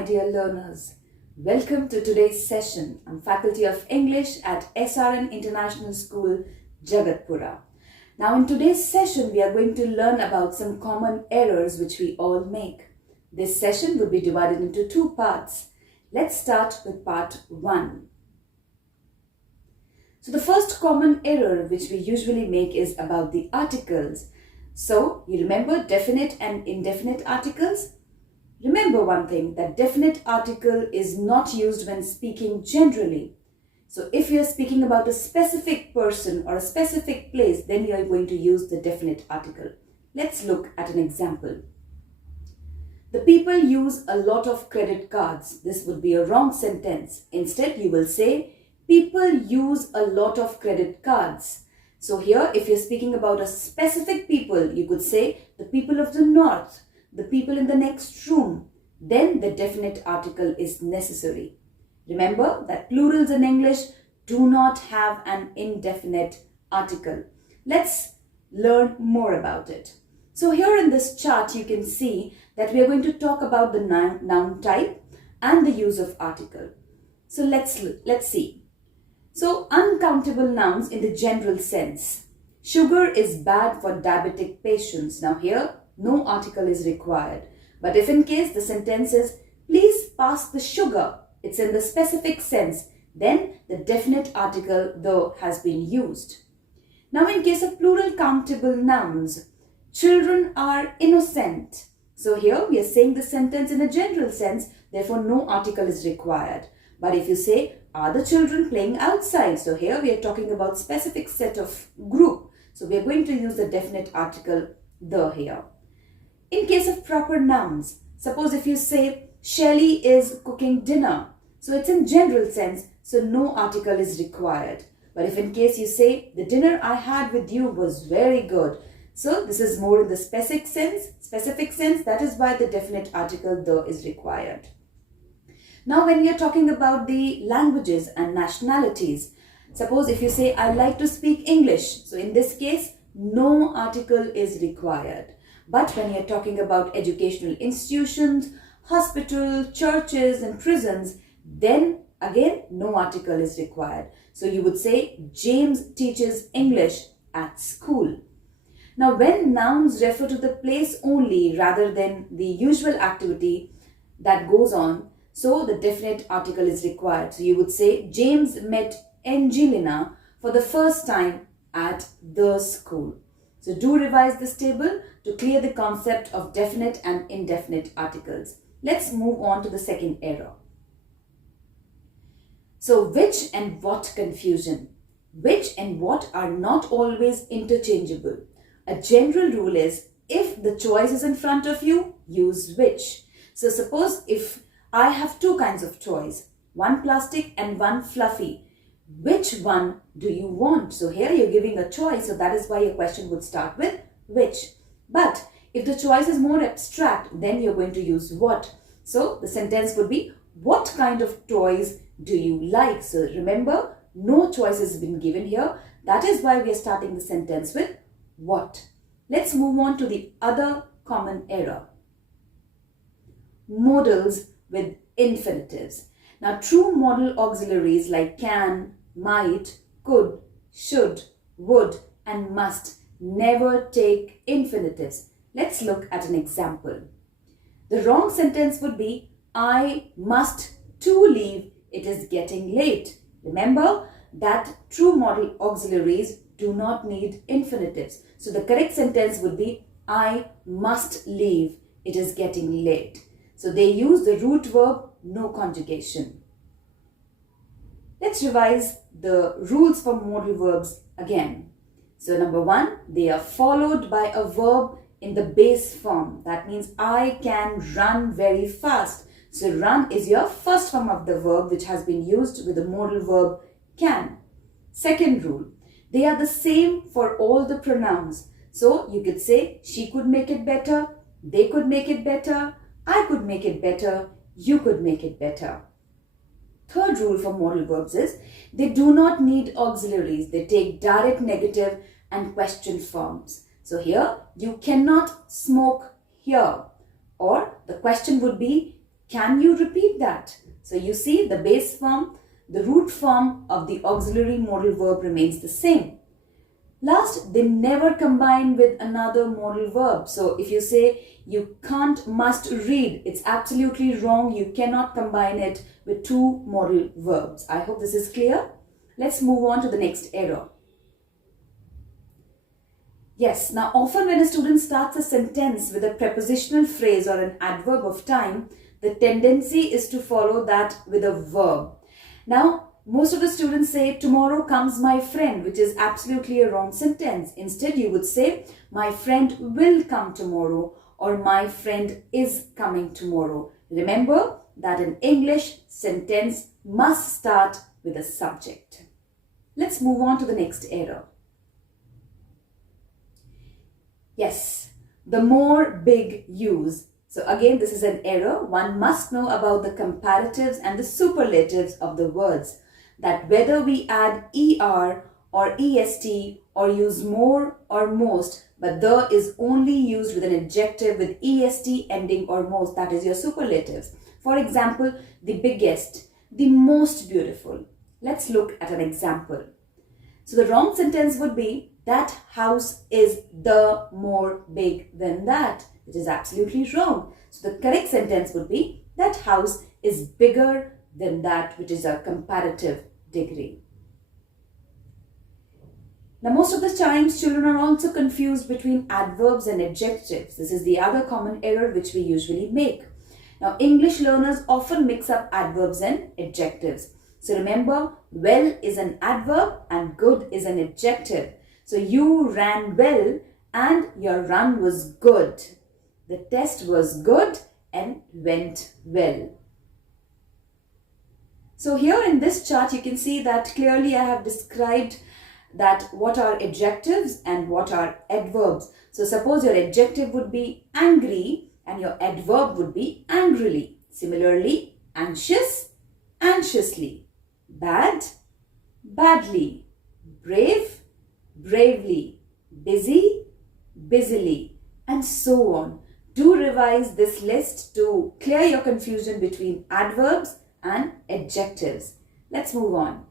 my dear learners. Welcome to today's session. I'm Faculty of English at SRN International School, Jagatpura. Now in today's session, we are going to learn about some common errors which we all make. This session would be divided into two parts. Let's start with part 1. So the first common error which we usually make is about the articles. So you remember definite and indefinite articles? Remember one thing, that definite article is not used when speaking generally. So if you are speaking about a specific person or a specific place, then you are going to use the definite article. Let's look at an example. The people use a lot of credit cards. This would be a wrong sentence. Instead, you will say, people use a lot of credit cards. So here, if you're speaking about a specific people, you could say the people of the north, the people in the next room. Then the definite article is necessary. Remember that plurals in English do not have an indefinite article. Let's learn more about it. So here in this chart, you can see that we are going to talk about the noun type and the use of article. So let's see. So uncountable nouns in the general sense. Sugar is bad for diabetic patients. Now here, no article is required. But if in case the sentence is, please pass the sugar, it's in the specific sense, then the definite article the has been used. Now in case of plural countable nouns, children are innocent. So here we are saying the sentence in a general sense, therefore no article is required. But if you say, are the children playing outside? So here we are talking about specific set of group. So we are going to use the definite article the here. In case of proper nouns, suppose if you say, Shelley is cooking dinner. So it's in general sense, so no article is required. But if in case you say, the dinner I had with you was very good. So this is more in the specific sense, that is why the definite article the is required. Now when you're talking about the languages and nationalities, suppose if you say, I like to speak English. So in this case, no article is required. But when you're talking about educational institutions, hospitals, churches and prisons, then again no article is required. So you would say James teaches English at school. Now when nouns refer to the place only rather than the usual activity that goes on, so the definite article is required. So you would say James met Angelina for the first time at the school. So do revise this table to clear the concept of definite and indefinite articles. Let's move on to the second error. So which and what confusion. Which and what are not always interchangeable. A general rule is if the choice is in front of you, use which. So suppose if I have two kinds of toys, one plastic and one fluffy. Which one do you want? So here you're giving a choice, so that is why your question would start with which. But if the choice is more abstract, then you're going to use what. So the sentence would be, what kind of toys do you like? So remember, no choice has been given here. That is why we are starting the sentence with what. Let's move on to the other common error. Modals with infinitives. Now true modal auxiliaries like can, might, could, should, would and must never take infinitives. Let's look at an example. The wrong sentence would be, I must to leave, it is getting late. Remember that true modal auxiliaries do not need infinitives. So the correct sentence would be, I must leave, it is getting late. So they use the root verb, no conjugation. Let's revise the rules for modal verbs again. So number 1, they are followed by a verb in the base form. That means I can run very fast. So run is your first form of the verb which has been used with the modal verb can. Second rule, they are the same for all the pronouns. So you could say she could make it better, they could make it better, I could make it better, you could make it better. Third rule for modal verbs is they do not need auxiliaries. They take direct negative and question forms. So here you cannot smoke here, or the question would be Can you repeat that? So you see the base form, the root form of the auxiliary modal verb remains the same. Last, they never combine with another modal verb. So if you say you can't, must read, it's absolutely wrong. You cannot combine it with two modal verbs. I hope this is clear. Let's move on to the next error. Yes, now often when a student starts a sentence with a prepositional phrase or an adverb of time, the tendency is to follow that with a verb. Now, most of the students say, tomorrow comes my friend, which is absolutely a wrong sentence. Instead, you would say, my friend will come tomorrow, or my friend is coming tomorrow. Remember that in English, sentence must start with a subject. Let's move on to the next error. Yes, the more big use. So again, this is an error. One must know about the comparatives and the superlatives of the words. That whether we add er or est or use more or most, but the is only used with an adjective with est ending or most, that is your superlatives. For example, the biggest, the most beautiful. Let's look at an example. So the wrong sentence would be, that house is the more big than that, which is absolutely wrong. So the correct sentence would be, that house is bigger than that, which is a comparative degree. Now, most of the times children are also confused between adverbs and adjectives. This is the other common error which we usually make. Now, English learners often mix up adverbs and adjectives. So remember, well is an adverb and good is an adjective. So you ran well and your run was good. The test was good and went well. So here in this chart, you can see that clearly I have described that what are adjectives and what are adverbs. So suppose your adjective would be angry and your adverb would be angrily. Similarly, anxious, anxiously, bad, badly, brave, bravely, busy, busily, and so on. Do revise this list to clear your confusion between adverbs and adjectives. Let's move on.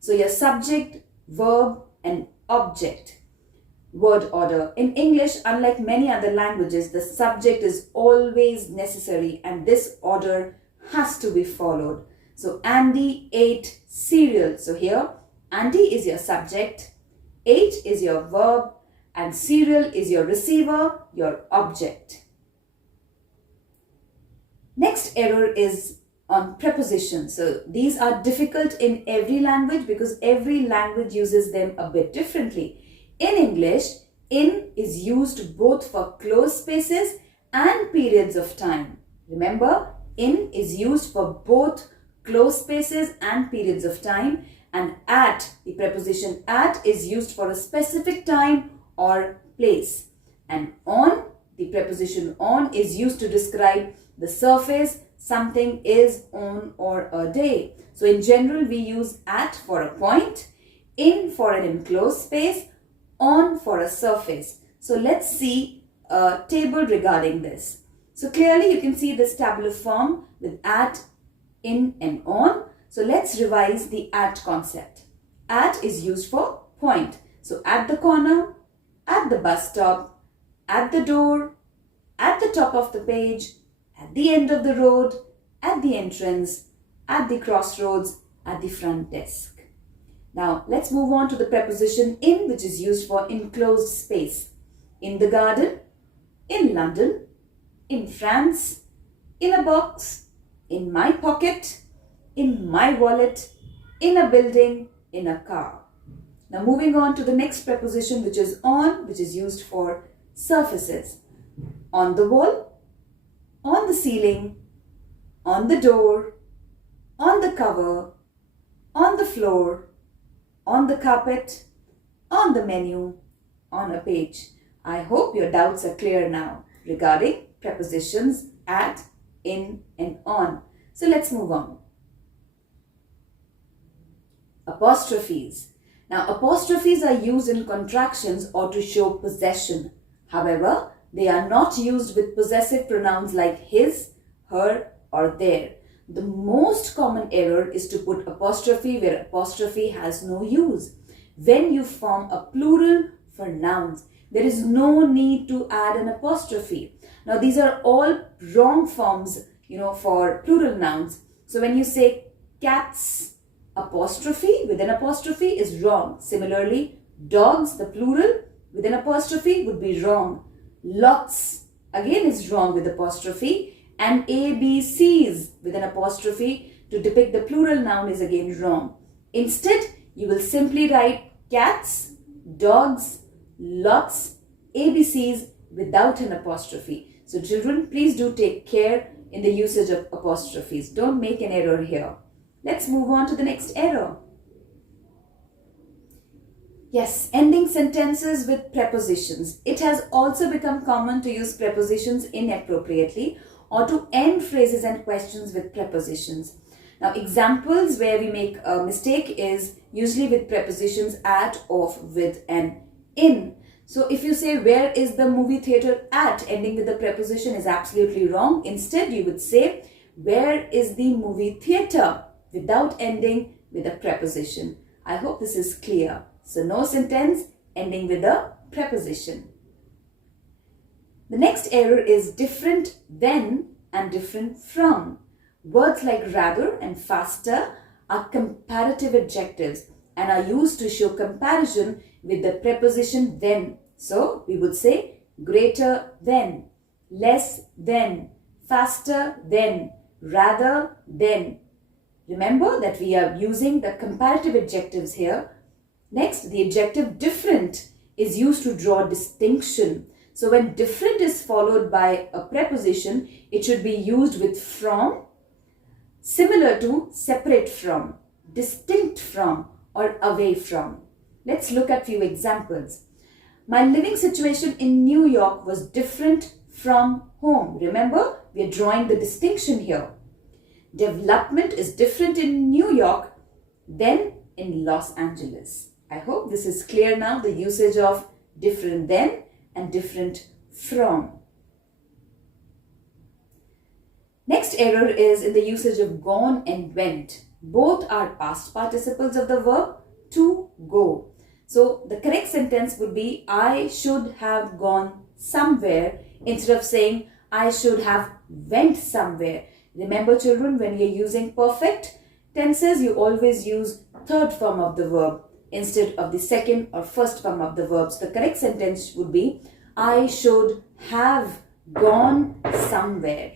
So your subject, verb and object. Word order. In English, unlike many other languages, the subject is always necessary and this order has to be followed. So Andy ate cereal. So here, Andy is your subject, ate is your verb, and cereal is your receiver, your object. Next error is on prepositions. So these are difficult in every language because every language uses them a bit differently. In English, in is used both for closed spaces and periods of time. Remember, in is used for both closed spaces and periods of time, and at, the preposition at, is used for a specific time or place. And on, the preposition on, is used to describe the surface something is on or a day. So in general, we use at for a point, in for an enclosed space, on for a surface. So let's see a table regarding this. So clearly you can see this tabular form with at, in and on. So let's revise the at concept. At is used for point. So at the corner, at the bus stop, at the door, at the top of the page, at the end of the road, at the entrance, at the crossroads, at the front desk. Now let's move on to the preposition in, which is used for enclosed space. In the garden, in London, in France, in a box, in my pocket, in my wallet, in a building, in a car. Now moving on to the next preposition, which is on, which is used for surfaces. On the wall, on the ceiling, on the door, on the cover, on the floor, on the carpet, on the menu, on a page. I hope your doubts are clear now regarding prepositions at, in and on. So let's move on. Apostrophes. Now apostrophes are used in contractions or to show possession. However, They are not used with possessive pronouns like his, her, or their. The most common error is to put apostrophe where apostrophe has no use. When you form a plural for nouns, there is no need to add an apostrophe. Now these are all wrong forms, for plural nouns. So when you say cats, apostrophe with an apostrophe is wrong. Similarly, dogs, the plural, with an apostrophe would be wrong. Lots, again, is wrong with apostrophe. And ABCs with an apostrophe to depict the plural noun is again wrong. Instead, you will simply write cats, dogs, lots, ABCs without an apostrophe. So children, please do take care in the usage of apostrophes. Don't make an error here. Let's move on to the next error. Yes, ending sentences with prepositions. It has also become common to use prepositions inappropriately or to end phrases and questions with prepositions. Now, examples where we make a mistake is usually with prepositions at, of, with, and in. So, if you say, where is the movie theater at, ending with the preposition is absolutely wrong. Instead, you would say, where is the movie theater, without ending with a preposition. I hope this is clear. So, no sentence ending with a preposition. The next error is different than and different from. Words like rather and faster are comparative adjectives and are used to show comparison with the preposition than. So, we would say greater than, less than, faster than, rather than. Remember that we are using the comparative adjectives here. Next, the adjective different is used to draw distinction. So when different is followed by a preposition, it should be used with from, similar to separate from, distinct from, or away from. Let's look at few examples. My living situation in New York was different from home. Remember, we are drawing the distinction here. Development is different in New York than in Los Angeles. I hope this is clear now, the usage of different than and different from. Next error is in the usage of gone and went. Both are past participles of the verb to go. So the correct sentence would be I should have gone somewhere instead of saying I should have went somewhere. Remember children, when you're using perfect tenses, you always use third form of the verb instead of the second or first form of the verb. So the correct sentence would be I should have gone somewhere.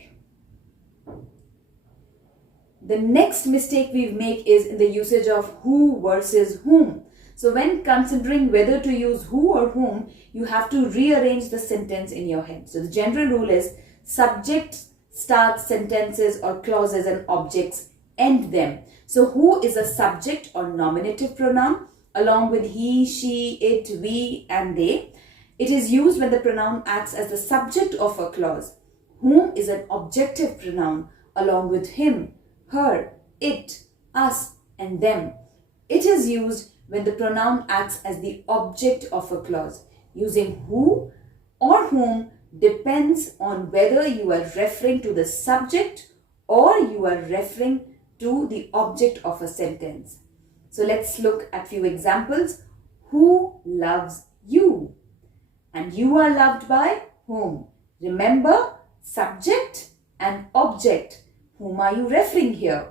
The next mistake we make is in the usage of who versus whom. So when considering whether to use who or whom, you have to rearrange the sentence in your head. So the general rule is subject starts sentences or clauses and objects end them. So who is a subject or nominative pronoun along with he, she, it, we and they. It is used when the pronoun acts as the subject of a clause. Whom is an objective pronoun along with him, her, it, us and them. It is used when the pronoun acts as the object of a clause. Using who or whom depends on whether you are referring to the subject or you are referring to the object of a sentence. So let's look at few examples. Who loves you? And you are loved by whom? Remember, subject and object. Whom are you referring here?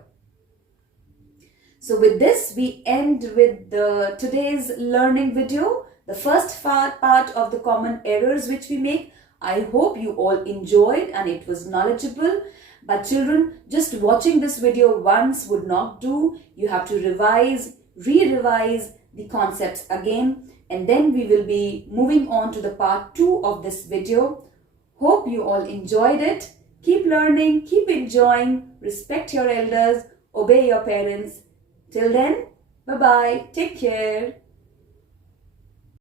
So with this, we end with today's learning video. The first part of the common errors which we make. I hope you all enjoyed and it was knowledgeable. But children, just watching this video once would not do. You have to revise, re-revise the concepts again. And then we will be moving on to the part 2 of this video. Hope you all enjoyed it. Keep learning, keep enjoying, respect your elders, obey your parents. Till then, bye-bye. Take care.